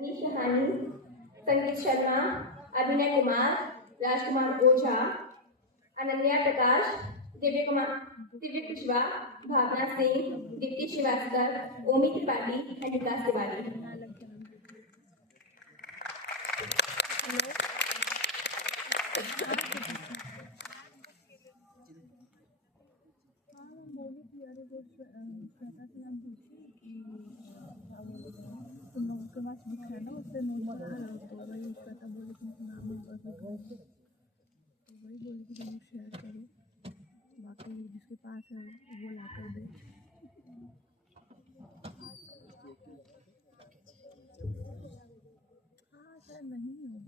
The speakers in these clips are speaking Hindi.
शहानी, संगीत शर्मा, अभिनय कुमार, राजकुमार ओझा, अनन्या प्रकाश, दिव्य कुशवाहा, भावना सिंह, दीप्ति श्रीवास्तव, ओमी त्रिपाठी, अनिका तिवारी। तुम लोगों के पास बुक है ना, उससे नोट बना लो। तो वही श्वेता बोली कि नाम नहीं पता, तो वही बोली कि तुम शेयर करो, बाकी जिसके पास है वो ला कर दे। हाँ शायद नहीं होगा,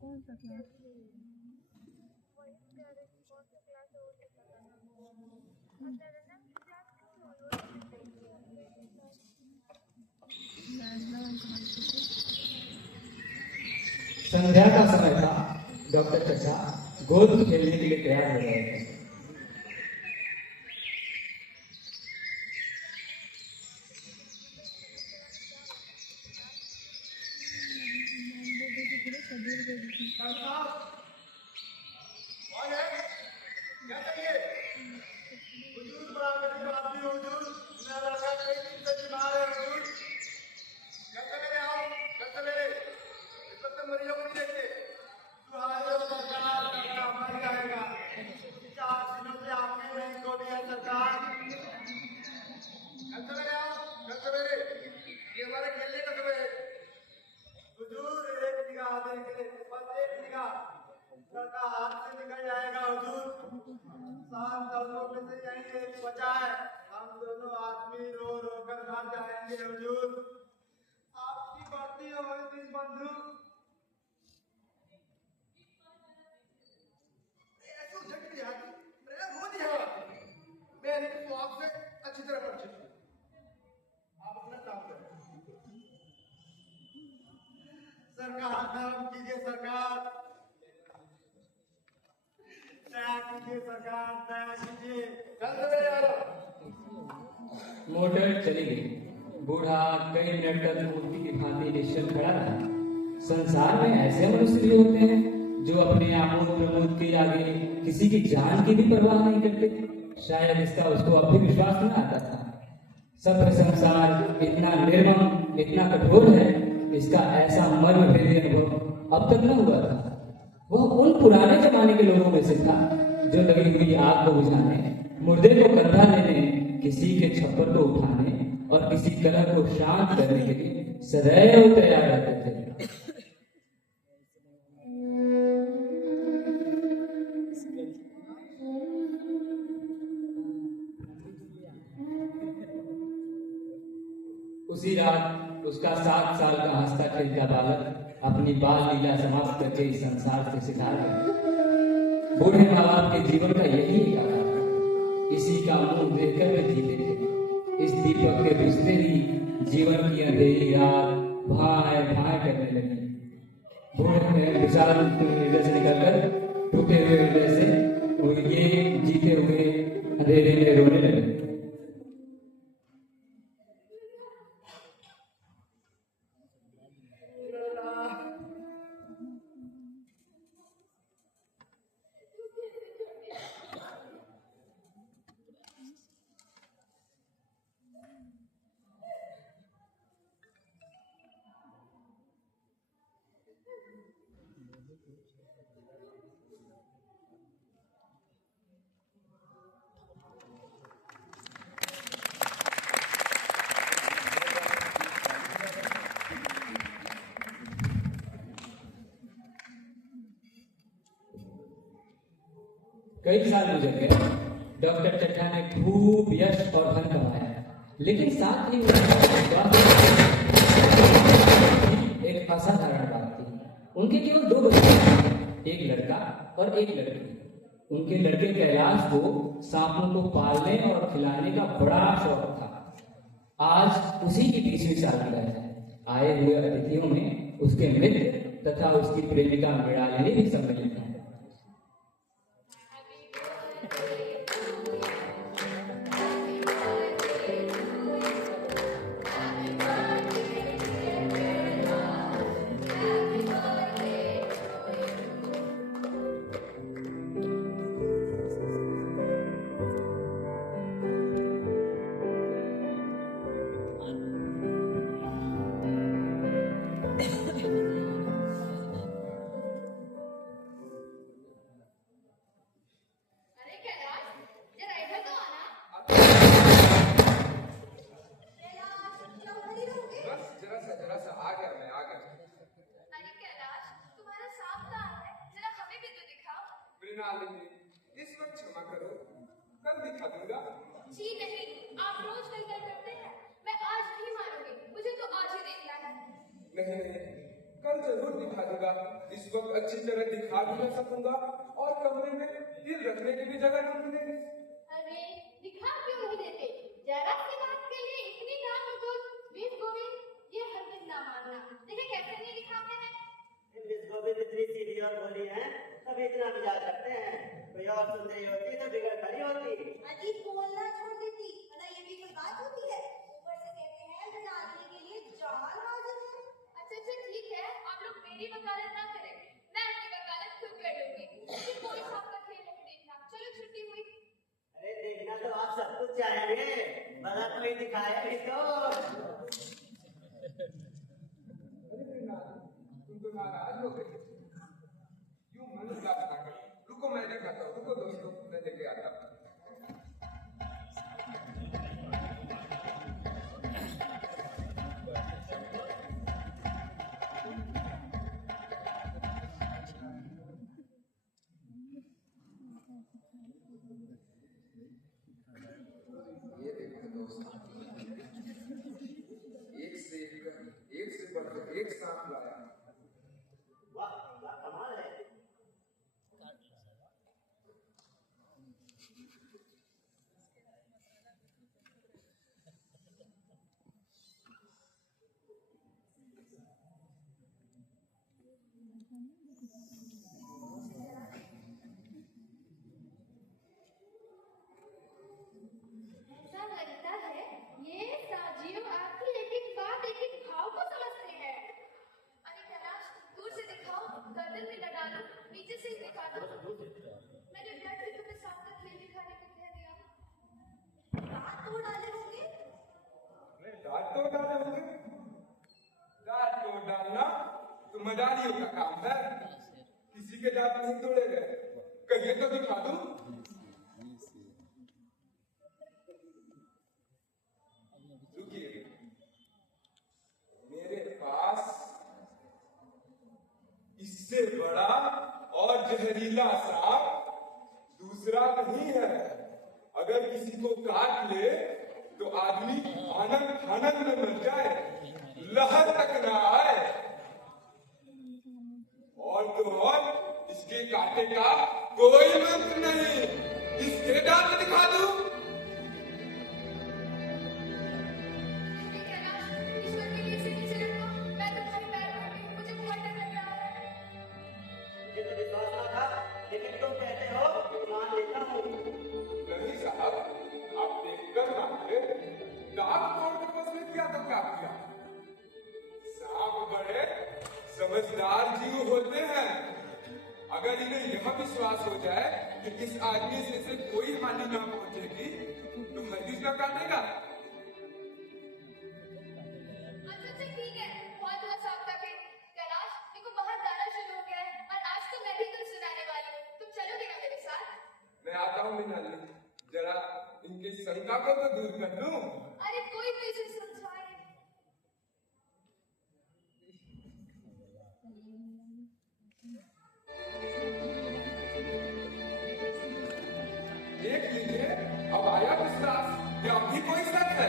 कौन सा क्लास? संध्या का समय था। डॉक्टर चचा गोद खेलने के लिए तैयार हो रहे थे। मोटर चली गई। बूढ़ा कई मिनट तक मूर्ति की भांति निश्चल खड़ा रहा। संसार में ऐसे मनुष्य भी होते हैं जो अपने आमोद प्रमोद के आगे किसी की जान की भी परवाह नहीं करते। शायद इसका उसको अब भी विश्वास न आता था। सभ्य संसार इतना निर्मम, इतना कठोर है, इसका ऐसा मर्मभेदी अनुभव अब तक न हुआ था। वह उन पुराने जमाने के लोगों में से था जो लगी हुई आग को बुझाने, मुर्दे को कंधा देने, किसी के छप्पर को उठाने और किसी कलह को शांत करने के लिए सदैव तैयार रहते थे। उसी रात उसका 7 साल का हंसता खेलता बालक अपनी बाल लीला समाप्त करके इस संसार से सिधार गया। बूढ़े माँ बाप के जीवन का यही एक आधार था। इसी का मुंह देखकर वे जीते थे। इस दीपक के बुझते ही जीवन की अंधेरी रात भाए भाए करने लगी। बूढ़े विशाल हृदय से निकलकर टूटे हुए हृदय से ये जीते हुए अंधेरे में रोने लगे। कई साल गुजर गए। डॉक्टर चड्ढा ने खूब यश और धन कमाया, लेकिन साथ ही एक असाधारण बात थी। उनके केवल 2 बच्चे, एक लड़का और एक लड़की। उनके लड़के कैलाश को सांपों को पालने और खिलाने का बड़ा शौक था। आज उसी की 20वीं सालगिरह है। आए हुए अतिथियों में उसके मित्र तथा उसकी प्रेमिका मृणालिनी भी सम्मिलित हैं। नहीं नहीं, कल जरूर दिखा दूंगा। इस वक्त अच्छी तरह दिखा भी ना सकूंगा और कमरे में दिल रखने की भी जगह न मिलेगी। अरे दिखा क्यों नहीं देते? जरा सी बात के लिए इतनी डांट तो मिस गोविंद, ये हरगिज ना मानना। देखिए कैसे नहीं दिखाते हैं। मिस गोविंद इतनी सीधी और भोली हैं, तभी इतना मिजाज रखते हैं। कोई और सुंदरी होती तो बिगड़ खड़ी होती। अजीब बोलना छोड़ देती, भला ये भी कोई बात होती है? ऊपर से कहते हैं नाचने के लिए जान हाजिर है। अच्छा ठीक है, आप लोग मेरी वकालत ना करें, मैं अपनी वकालत खुद कर लूंगी। मुझे कोई शौक का खेल नहीं देखना। चलो छुट्टी हुई। अरे देखना तो आप सब कुछ चाहेंगे, भला कोई दिखाए भी तो। अरे मेरी नानी, तुम तो नाराज हो गई। यूं मन उदास ना करो। रुको मैं दिखाता हूँ। रुको दोस्तों, मैं लेके आता हूँ। ये देखो दोस्तों, एक से बढ़कर एक सांप लाया। वाह क्या कमाल है। ऐसा लगता है ये साजियों आपकी एक एक बात एक एक भाव को समझते हैं। अरे कैलाश, दूर से दिखाओ, गर्दन में न डालो, नीचे से ही दिखा दो। मैंने ब्लड टिश्यू के साथ का खेल दिखाने को कह दिया। दांत तोड़ डाले होंगे। दांत तो डाले होंगे। दांत तो डालना तो मदारियों का काम है। किसी के दांत नहीं तोड़े गए। कहिए तो दिखा दूं। रुकिए, मेरे पास इससे बड़ा और जहरीला सांप दूसरा नहीं है। अगर किसी को काट ले तो आदमी आनंद आनंद में मर जाए, लहर तक ना आए। और तो और इसके कांटे का कोई मंत्र नहीं। इसके दांत दिखा दूं। कैलाश, ईश्वर के लिए इसे नीचे रखो, मैं तुम्हारे पैर पड़ती हूँ, मुझे बहुत डर लग रहा है। मुझे तो विश्वास ना था, लेकिन तुम कहते हो तो मान लेता हूँ। नहीं साहब, आप देखकर ना थे। दांत तोड़ के बस में किया तो क्या किया। सांप बड़े समझदार जीव होते हैं। अगर इन्हें यह विश्वास हो जाए कि इस आदमी से इसे कोई हानि ना पहुंचेगी तो हरगिज न काटेगा। अच्छा ठीक है, बहुत हुआ सांप का खेल। कैलाश, देखो बाहर गाना शुरू हो गया है और आज तो मैं भी तुम सुनाने वाली हूँ। तुम चलोगे ना मेरे साथ? मैं आता हूँ मीनाली, जरा इनकी शंका को तो दूर कर दूं। अरे कोई तो इसे समझाए। देख लीजिए, अब आया विश्वास। क्या अभी कोई शक है?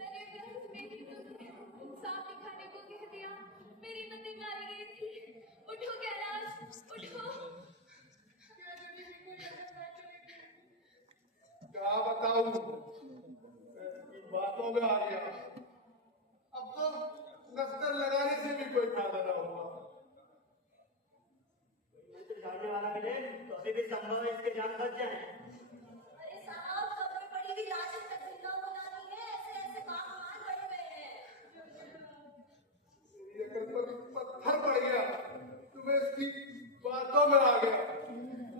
मैंने बस मेरी सांप दिखाने को कह दिया, मेरी मति मारी गई थी। उठो कैलाश, उठो। क्या बताऊं, इन बातों में आ गया। अब तो नस्तर लगाने से भी कोई फायदा ना हुआ। मंत्र झाड़ने वाला मिले तो अभी भी संभव है इसके जान बच जाए। अरे साहब, खबर पड़ी भी लाश तक जिंदा हो जाती है। ऐसे ऐसे पागल पड़े हुए हैं। मेरी अकल पर पत्थर पड़ गया तो मैं इसकी बातों में आ गया।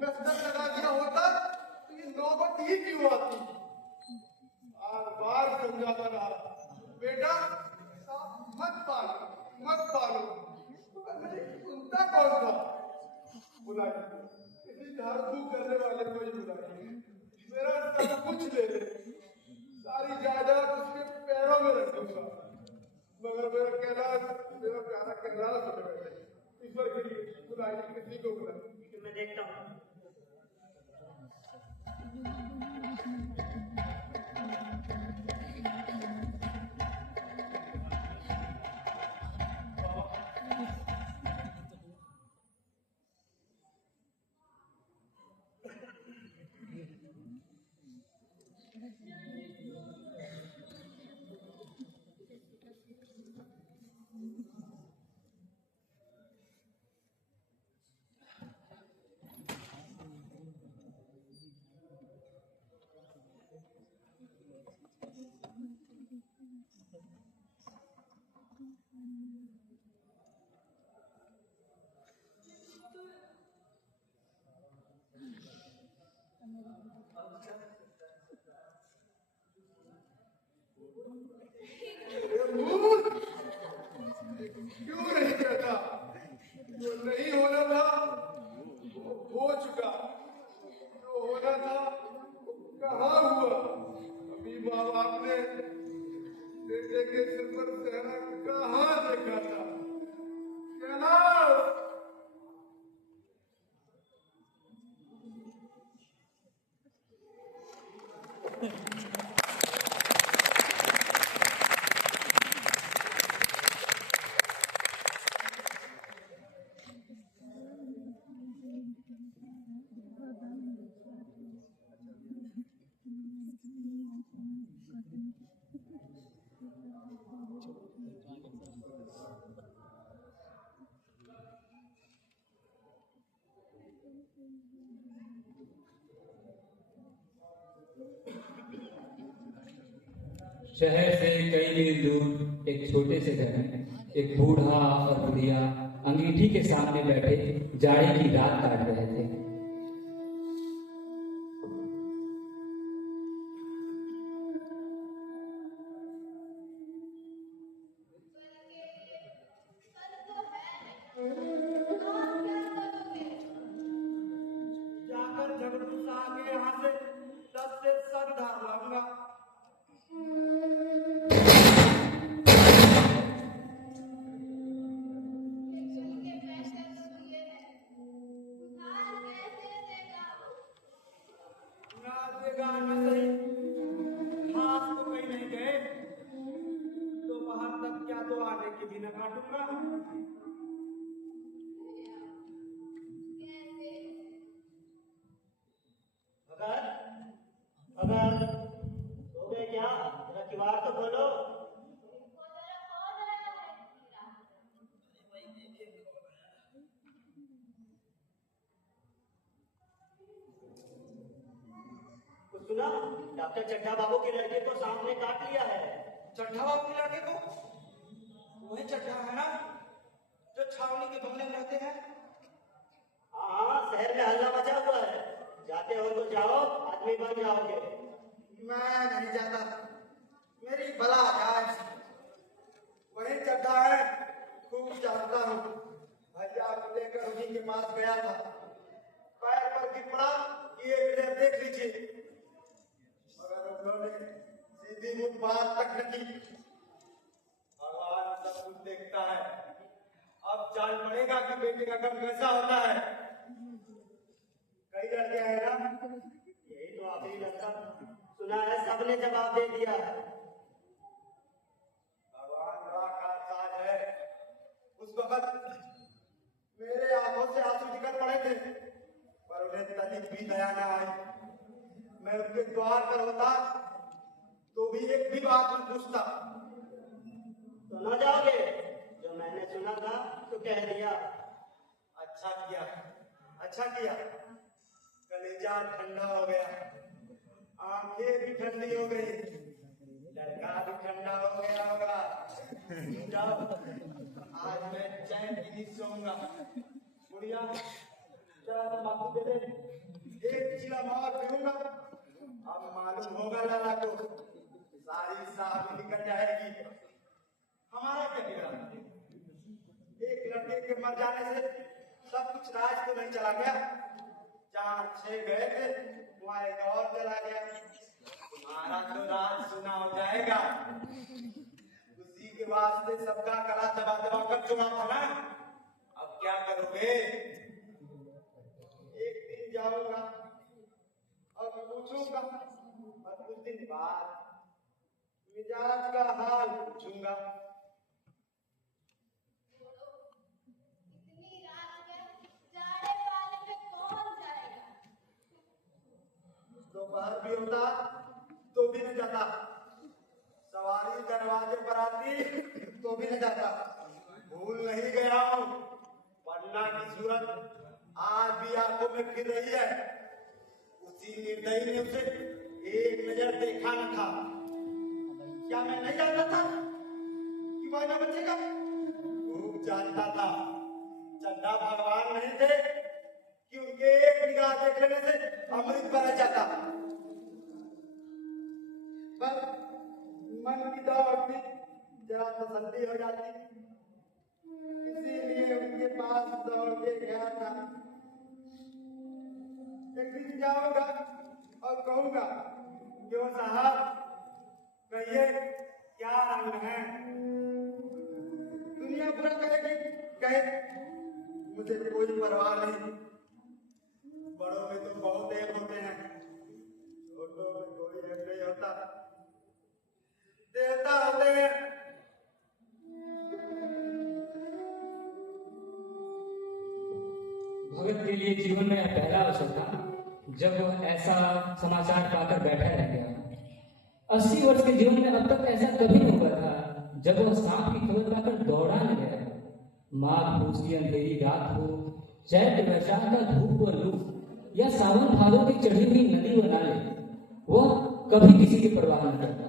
नस्तर लगा दिया होता तो ये नौबत ही क्यों आती। किसी झाड़ फूक करने वाले को ही बुलाइए, मेरा सब कुछ ले ले, सारी जायदाद उसके पैरों में रख दूंगा, मगर मेरा कैलाश, मेरा प्यारा कैलाश हो गया। ईश्वर के लिए बुलाइए, किसी को बुलाइए। मैं देखता हूँ। क्यों नहीं कहता? जो नहीं होना था वो हो चुका, जो होना था वो कहाँ हुआ? अभी माँ बाप ने बेटे के सिर पर सहरा कहाँ देखा था? कैलाश! शहर से कई मील दूर एक छोटे से घर में एक बूढ़ा और बुढ़िया अंगीठी के सामने बैठे जाड़े की रात काट रहे थे। जाकर झगड़ू सा आके यहाँ से 10 से सर धार लाऊंगा। ना देगा ना सही, खास तो कहीं नहीं गए, तो बाहर तक क्या तो आने की भी न काटूंगा। अगर हो गए क्या? जरा किवाड़ तो बोलो। कुछ सुना? डॉक्टर चड्ढा बाबू के लड़के को सांप ने काट लिया है। चड्ढा बाबू के लड़के को? वही चड्ढा है ना जो छावनी के बंगले में रहते हैं? हाँ, शहर में हल्ला मचा हुआ है। जाते हो तो जाओ, आदमी बन जाओगे। मैं नहीं जाता, मेरी भला जाए। वही चड्ढा है, खूब जानता हूँ। भैया को लेकर उन्हीं के पास गया था, पैर पर गिर पड़ा कि एक मिनट देख लीजिए, मगर उन्होंने सीधी मुंह बात तक न की। भगवान सब कुछ देखता है, अब जान पड़ेगा कि बेटे का गम कैसा होता है। कई लड़के हैं ना, यही तो आखिरी लड़का। सुना है सबने जवाब दे दिया। भगवान बड़ा कारसाज है। उस वक्त मेरे आंखों से आंसू निकल पड़े थे, पर उन्हें तनिक भी दया न आई। मैं उनके द्वार पर होता तो भी एक भी बात न पूछता। तो न जाओगे? जो मैंने सुना था तो कह दिया। अच्छा किया, अच्छा किया। कलेजा ठंडा हो गया, आंखें भी ठंडी हो गई, लड़का भी ठंडा हो गया होगा। जाओ, आज मैं चैन की नींद सोऊंगा। बुढ़िया, जरा तंबाकू दे दे, एक चिलम और पीऊंगा। अब मालूम होगा लाला को, सारी साहब निकल जाएगी। हमारा क्या बिगड़ा? एक लड़के के मर जाने से सब कुछ राज तो नहीं चला गया। जहाँ 6 गए थे वहाँ एक और चला गया। तुम्हारा तो राज सुना हो जाएगा। उसी के वास्ते सबका कला दबा दबा कर चुना था ना। अब क्या करोगे? एक दिन जाऊंगा और पूछूंगा, और कुछ दिन बाद मिजाज का हाल पूछूंगा। इतनी रात में जाने वाले में कौन जाएगा? दोपहर भी होता तो भी न जाता। सवारी दरवाजे पर आती तो भी न जाता। भूल नहीं गया हूँ। पन्ना की सूरत आज भी आंखों में फिर रही है। उसी निर्दयी ने उसे एक नजर देखा न था। क्या मैं नहीं जानता था कि वह न बचेगा? खूब जानता था। चंदा भगवान नहीं थे कि उनके एक निगाह देख लेने से अमृत बरस जाता। बस मन की दौड़ थी, जरा तसल्ली हो जाती, इसीलिए उनके पास दौड़ के गया था। एक दिन जाऊंगा और कहूंगा, क्यों साहब, कहिए क्या रंग है? दुनिया बुरा कहेगी, कहे, मुझे कोई परवाह नहीं। बड़ों में तो बहुत ऐब होते हैं, छोटों में कोई ऐब नहीं होता। देवता होते हैं। भगत के लिए जीवन में यह पहला अवसर था जब वह ऐसा समाचार पाकर बैठा रह गया। 80 वर्ष के जीवन में अब तक ऐसा कभी नहीं हुआ था जब वह सांप की खबर पाकर दौड़ा न गया। माघ पूस की अंधेरी रात हो, चैत्र वैशाख का धूप व लू, या सावन भादों की चढ़ी हुई नदी व नाले, वह कभी किसी की परवाह न करता।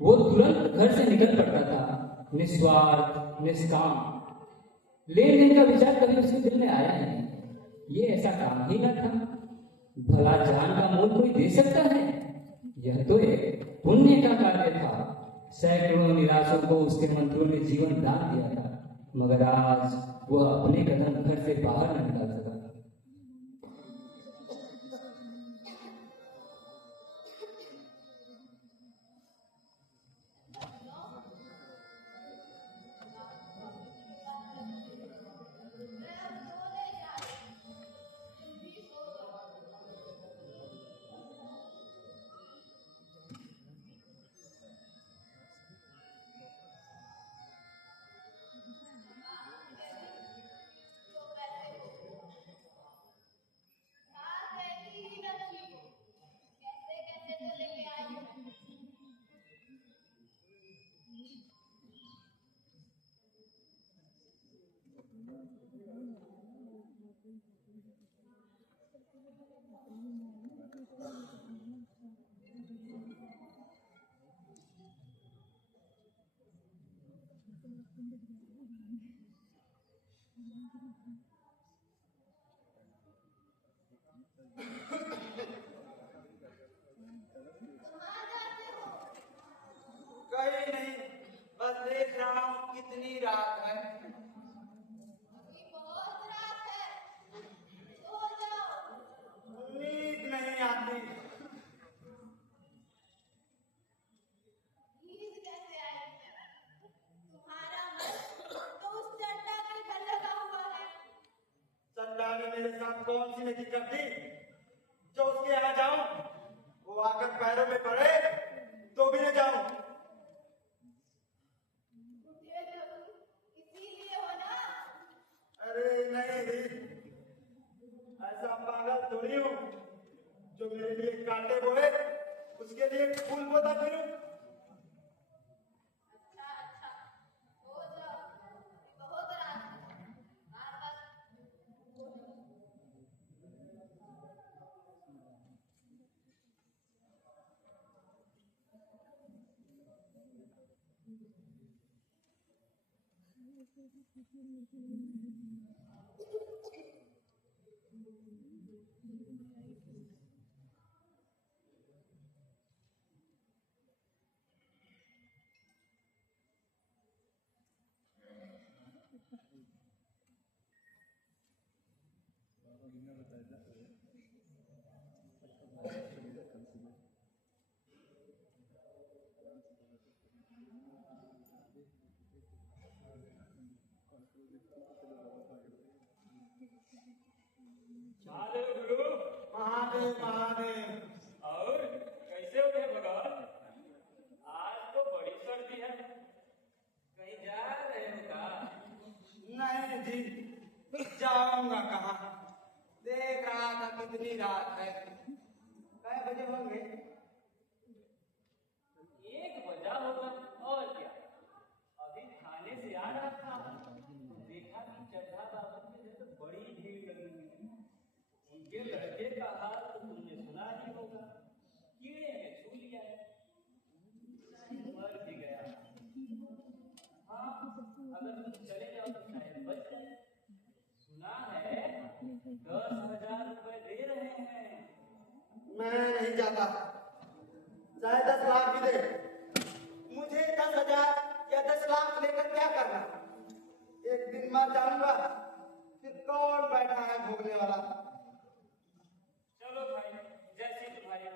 वो तुरंत घर से निकल पड़ता था, निस्वार्थ निष्काम। लेन देन का विचार कभी उसके दिल में आया नहीं। ये ऐसा काम ही न था। भला जान का मोल कोई दे सकता है? यह तो एक पुण्य का कार्य था। सैकड़ों निराशों को उसके मंत्रों ने जीवन दान दिया था, मगर आज वह अपने कदम घर से बाहर न निकाल सका। कहीं नहीं, बस देख रहा हूँ कितनी रात है। अभी बहुत रात है, सो जाओ। नींद नहीं आती। नींद कैसे आएगी? तुम्हारा मन तो उस चंदा के घर लगा हुआ है। चंदा ने मेरे साथ कौन सी नेकी कर दी जो उसके यहाँ जाऊं? वो आकर पैरों में पड़े तो भी न जाऊं। उठे तो तुम इसीलिए हो ना। अरे नहीं री, ऐसा पागल थोड़ी हूँ जो मेरे लिए कांटे बोए उसके लिए फूल बोता फिरूं। अच्छा अच्छा, हो जाओ। अभी बहुत रात है। बस कितनी रात है? कै बजे होंगे? 1 बजा होगा और क्या। अभी थाने से आ रहा था, देखा कि चड्ढा बाबा के घर तो बड़ी भीड़ लगी हुई है। उनके लड़के का हाल तो तुमने सुना ही होगा, कीड़े ने छू लिया है, मर भी गया। हाँ, अगर तुम चले जाओ तो शायद बच जाए। सुना है 10,000 रुपए दे रहे हैं। मैं नहीं जाता, चाहे 10 लाख भी दे। मुझे 10,000 या 10 लाख लेकर क्या करना? एक दिन मर जाऊंगा, फिर कौन बैठा है भोगने वाला? चलो भाई, जैसे तुम्हारी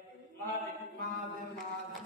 महादेव। महादेव महादेव।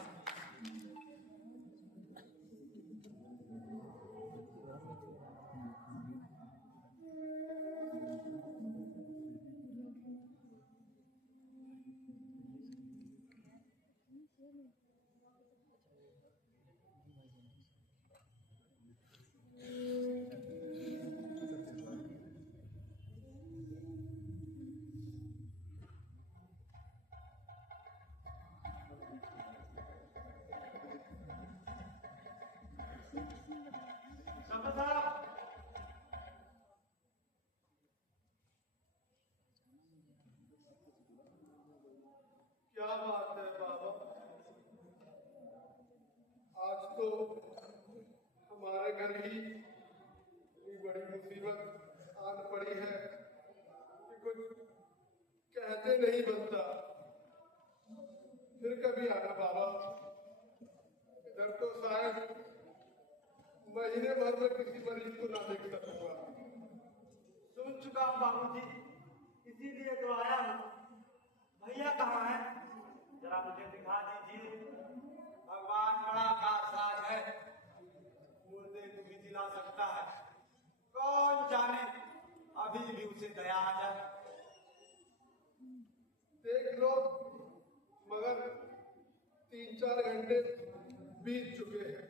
क्या बात है बाबा, आज तो हमारे घर ही इतनी बड़ी मुसीबत आन पड़ी है कि कुछ कहते नहीं बनता। फिर कभी आना बाबा, इधर तो शायद महीने भर में किसी मरीज को ना देख सकूंगा। सुन चुका हूँ बाबूजी, इसीलिए तो आया हूँ। भैया कहाँ है? जरा मुझे दिखा दीजिए। भगवान बड़ा कारसाज है, मुर्दे को भी जिला सकता है। कौन जाने अभी भी उसे दया आ जाए। देख लो, मगर 3-4 घंटे बीत चुके हैं।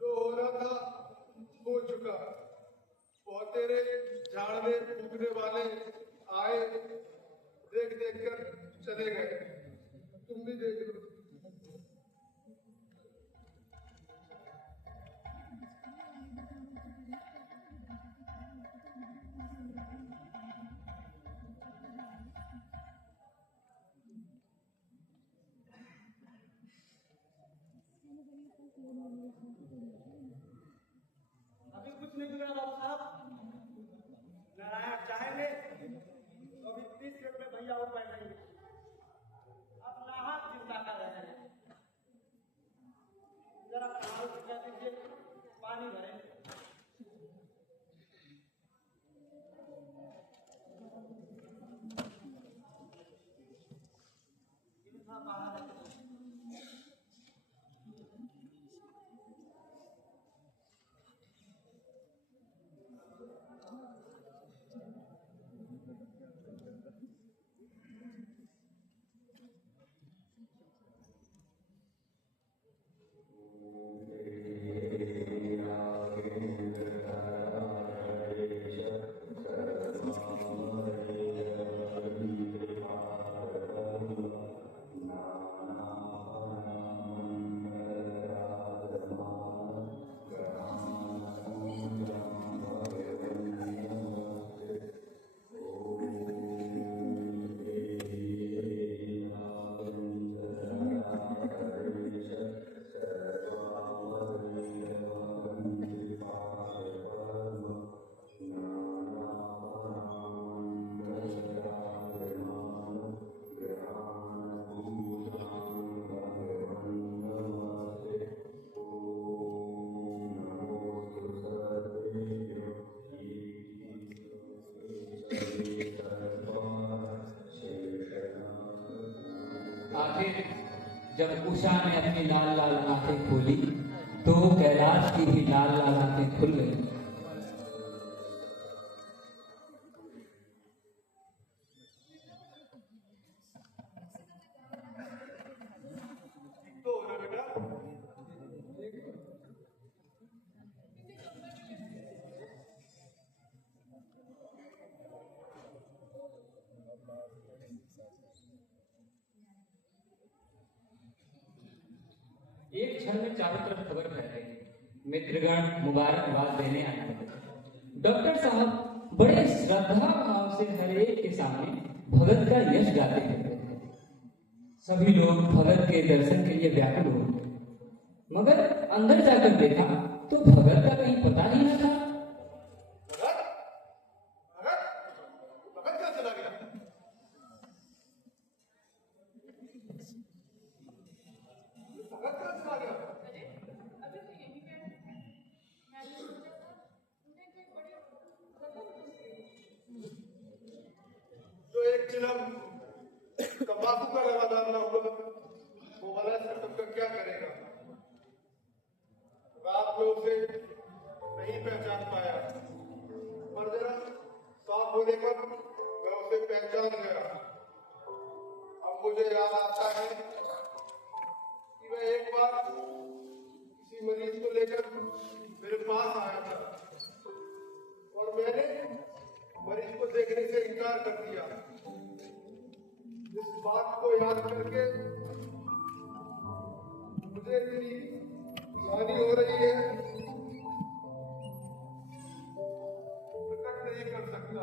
जो हो रहा था हो चुका। बहुत तेरे झाड़ में फूकने वाले आए, देख देख कर चले गए। तुम भी देख लो। अभी कुछ नहीं बिगड़ा बाबू साहब। नारायण चाहेंगे तो अभी 30 मिनट में भैया और बैठेंगे। अपना हाथ चिंता कर रहे हैं। जरा कनाल खिंचा दीजिए, पानी भरें। बाहर आखिर जब उषा ने अपनी लाल लाल आंखें खोली तो कैलाश की भी लाल लाल आंखें खुल गई। तो हो ना बेटा, एक क्षण में चारों तरफ खबर फैल गई। मित्रगण मुबारकबाद देने आए थे। डॉक्टर साहब बड़े श्रद्धा भाव से हर एक के सामने भगत का यश गाते रहते थे। सभी लोग भगत के दर्शन के लिए व्याकुल हो गए, मगर अंदर जाकर देखा तो भगत का कहीं पता ही न था। भगत भगत भगत कहाँ चला गया? भगत कहाँ चला गया? जो एक चिलम तंबाकू का लगातार ना हुआ, वो वाला सेटअप का क्या करेगा? रात में उसे नहीं पहचान पाया, पर जरा साफ होने पर मैं उसे पहचान गया। अब मुझे याद आता है कि मैं एक बार किसी मरीज को लेकर मेरे पास आया था और मैंने मरीज को देखने से इनकार कर दिया। इस बात को याद करके मुझे इतनी हानि हो रही है, प्रकट नहीं कर सकता,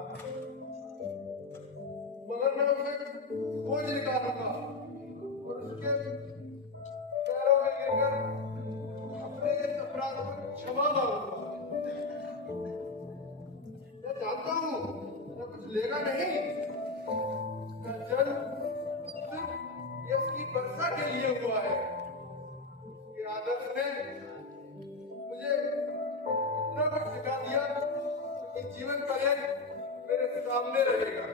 मगर मैं उसे खोज निकालूंगा और उसके पैरों में गिरकर अपने इस अपराध को क्षमा मांगूंगा। मैं जानता हूँ मेरा कुछ लेगा नहीं, मैं जन्म सिर्फ यश की वर्षा के लिए हुआ है। ये आदर्श ने मुझे इतना कुछ सिखा दिया कि जीवन पर्यंत मेरे सामने रहेगा।